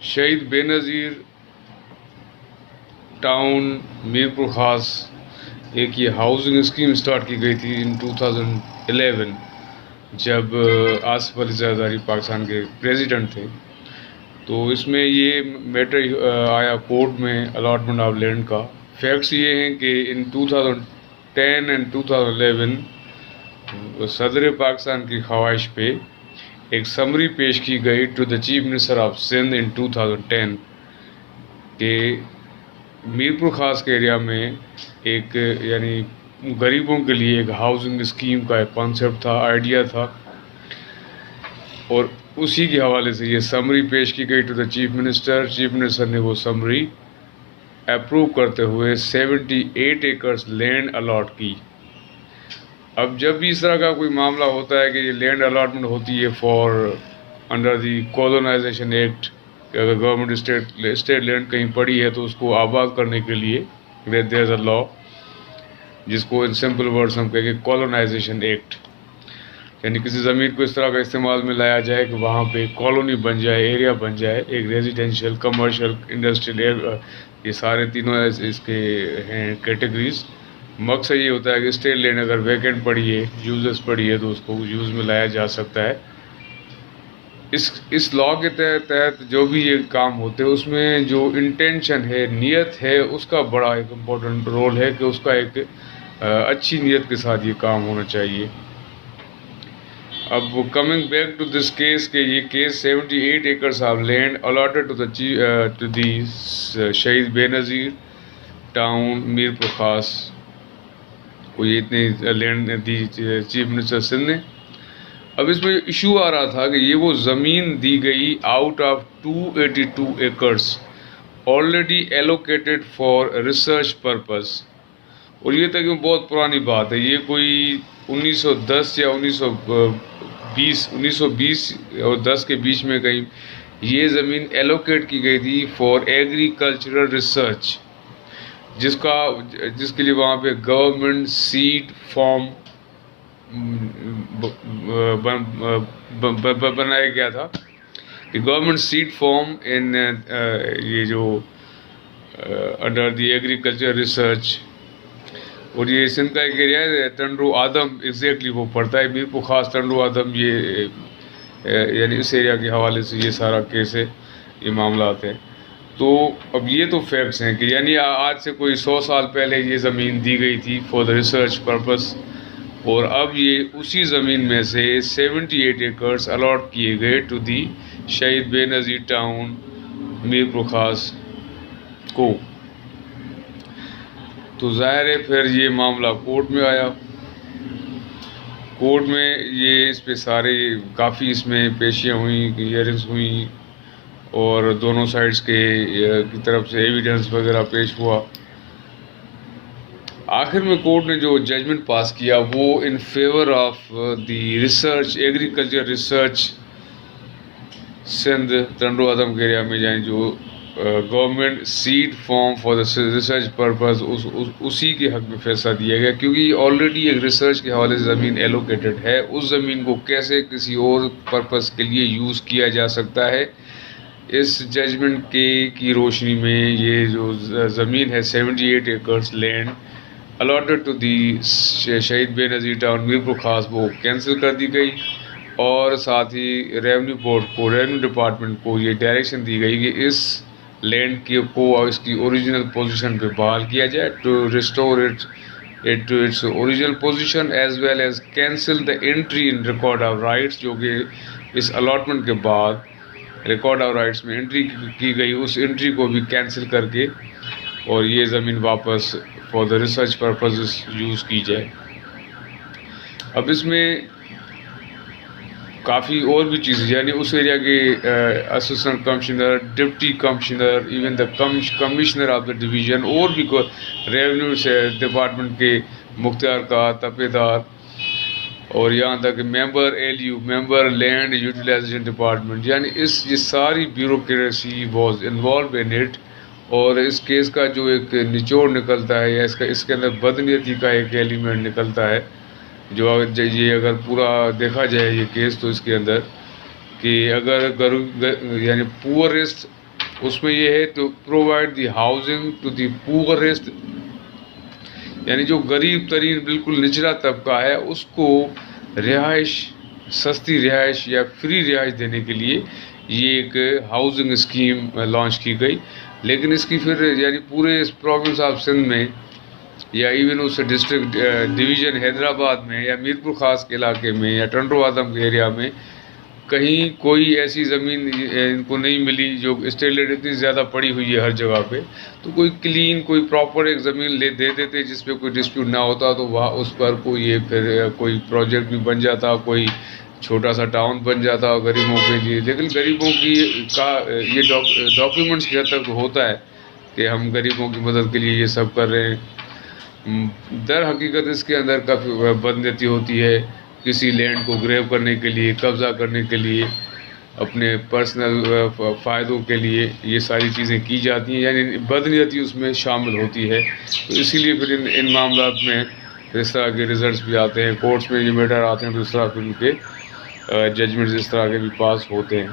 شہید Benazir town Mirpur خاص ایک یہ ہاؤسنگ اسکیم اسٹارٹ کی گئی تھی ان 2011 جب آصف علی زرداری پاکستان کے پریزیڈنٹ تھے. تو اس میں یہ میٹر آیا کورٹ میں الاٹمنٹ آف لینڈ کا. فیکٹس یہ ہیں کہ ان 2010 اینڈ 2011 صدر پاکستان کی خواہش پہ ایک سمری پیش کی گئی to the chief minister of Sindh in 2010 کہ میرپور خاص کے ایریا میں ایک یعنی غریبوں کے لیے ایک ہاؤسنگ اسکیم کا ایک کانسیپٹ تھا، آئیڈیا تھا، اور اسی کے حوالے سے یہ سمری پیش کی گئی to the chief minister. Chief minister نے وہ سمری اپروو کرتے ہوئے 78 ایکرز لینڈ الاٹ کی. اب جب بھی اس طرح کا کوئی معاملہ ہوتا ہے کہ یہ لینڈ الاٹمنٹ ہوتی ہے for under the colonization act, کہ اگر گورنمنٹ اسٹیٹ لینڈ کہیں پڑی ہے تو اس کو آباد کرنے کے لیے دیر از اے لا جس کو ان سمپل ورڈز ہم کہیں گے کالونائزیشن ایکٹ، یعنی کسی زمین کو اس طرح کا استعمال میں لایا جائے کہ وہاں پہ کالونی بن جائے، ایریا بن جائے، ایک ریزیڈینشیل، کمرشل، انڈسٹریل، یہ سارے تینوں اس کے ہیں کیٹیگریز. مقصد یہ ہوتا ہے کہ اسٹیٹ لینڈ اگر ویکینٹ پڑی ہے، یوزز پڑی ہے، تو اس کو یوز میں لایا جا سکتا ہے. اس لاء کے تحت جو بھی یہ کام ہوتے ہیں اس میں جو انٹینشن ہے، نیت ہے، اس کا بڑا ایک امپورٹنٹ رول ہے کہ اس کا ایک اچھی نیت کے ساتھ یہ کام ہونا چاہیے. اب coming back to this case کہ یہ case 78 acres of land allotted to the Shaheed Benazir town Mirpur Khas کو یہ اتنی لینڈ دی چیف منسٹر سندھ نے. اب اس میں ایشو آ رہا تھا کہ یہ وہ زمین دی گئی out of 282 acres already allocated for research purpose, اور یہ تقریباً بہت پرانی بات ہے. یہ کوئی 1910 یا 1920 اور 10 کے بیچ میں کہیں یہ زمین ایلوکیٹ کی گئی تھی فار ایگریکلچرل ریسرچ، جس کے لیے وہاں پہ گورنمنٹ سیڈ فارم بنایا گیا تھا کہ گورنمنٹ سیڈ فارم ان یہ جو انڈر دی ایگریکلچر ریسرچ. اور یہ سندھ کا ایک ایریا ہے ٹنڈو آدم، ایگزیکٹلی وہ پڑتا ہے میرپور خاص ٹنڈو آدم. یہ یعنی اس ایریا کے حوالے سے یہ سارا کیس ہے، یہ معاملات ہیں. تو اب یہ تو فیکٹس ہیں کہ یعنی آج سے کوئی 100 سال پہلے یہ زمین دی گئی تھی فار دا ریسرچ پرپس، اور اب یہ اسی زمین میں سے 78 ایکرز الاٹ کیے گئے to the Shaheed Benazir town Mirpur Khas کو. تو ظاہر ہے پھر یہ معاملہ کورٹ میں آیا. کورٹ میں یہ اس پہ سارے کافی اس میں پیشیاں ہوئیں، ہیئرنگس ہوئیں، اور دونوں سائڈز کی طرف سے ایویڈنس وغیرہ پیش ہوا. آخر میں کورٹ نے جو ججمنٹ پاس کیا وہ in favour of the research, agriculture research Sindh Tando Adam کے ایریا میں، یعنی جو government seed farm for the research purpose, اسی کے حق میں فیصلہ دیا گیا. کیونکہ آلریڈی ایک ریسرچ کے حوالے سے زمین ایلوکیٹڈ ہے، اس زمین کو کیسے کسی اور پرپز کے لیے یوز کیا جا سکتا ہے. اس ججمنٹ کی روشنی میں یہ جو زمین ہے 78 acres land allotted to the Shaheed Benazir town Mirpur خاص، وہ کینسل کر دی گئی. اور ساتھ ہی ریونیو بورڈ کو، ریونیو ڈپارٹمنٹ کو یہ ڈائریکشن دی گئی کہ اس لینڈ کو اس کی اوریجنل پوزیشن پہ بحال کیا جائے، to restore it to its original position, as well as cancel the entry in record of rights, جو کہ اس الاٹمنٹ کے بعد ریکارڈ آف رائٹس میں انٹری کی گئی، اس انٹری کو بھی کینسل کر کے اور یہ زمین واپس for the research purpose use کی جائے. اب اس میں کافی اور بھی چیزیں، یعنی اس ایریا کے assistant commissioner, deputy commissioner, even the commissioner of the division, اور بھی ریونیو سے ڈپارٹمنٹ کے مختار کا تپے دار، اور یہاں تک ممبر LU، ممبر لینڈ یوٹیلائزیشن ڈپارٹمنٹ، یعنی یہ ساری bureaucracy was involve in it. اور اس کیس کا جو ایک نچوڑ نکلتا ہے، یا اس کے اندر بدنیتی کا ایک ایلیمنٹ نکلتا ہے، جو یہ اگر پورا دیکھا جائے یہ کیس، تو اس کے اندر کہ اگر یعنی پورسٹ اس میں یہ ہے to provide the housing to the poorest, یعنی جو غریب ترین بالکل نچلا طبقہ ہے اس کو رہائش، سستی رہائش یا فری رہائش دینے کے لیے یہ ایک ہاؤسنگ اسکیم لانچ کی گئی. لیکن اس کی پھر یعنی پورے اس پروونس آف سندھ میں یا ایون اس ڈسٹرکٹ ڈویژن حیدرآباد میں یا میرپور خاص کے علاقے میں یا ٹنڈو آدم کے ایریا میں کہیں کوئی ایسی زمین ان کو نہیں ملی جو اسٹیٹ لینڈ اتنی زیادہ پڑی ہوئی ہے ہر جگہ پہ، تو کوئی کلین کوئی پراپر ایک زمین دے دیتے جس پہ کوئی ڈسپیوٹ نہ ہوتا، تو وہاں اس پر کوئی پھر کوئی پروجیکٹ بھی بن جاتا، کوئی چھوٹا سا ٹاؤن بن جاتا غریبوں کے لیے. لیکن غریبوں کی کا یہ ڈاکیومنٹس کی حد تک ہوتا ہے کہ ہم غریبوں کی مدد کے لیے یہ سب کر رہے ہیں. در حقیقت اس کے اندر کافی بدنیتی ہوتی ہے، کسی لینڈ کو گریب کرنے کے لیے، قبضہ کرنے کے لیے، اپنے پرسنل فائدوں کے لیے یہ ساری چیزیں کی جاتی ہیں، یعنی بدنیتی اس میں شامل ہوتی ہے. تو اسی لیے پھر ان معاملات میں اس طرح کے ریزلٹس بھی آتے ہیں، کورٹس میں یہ میٹر آتے ہیں تو اس طرح پھر ان کے ججمنٹس اس طرح کے بھی پاس ہوتے ہیں.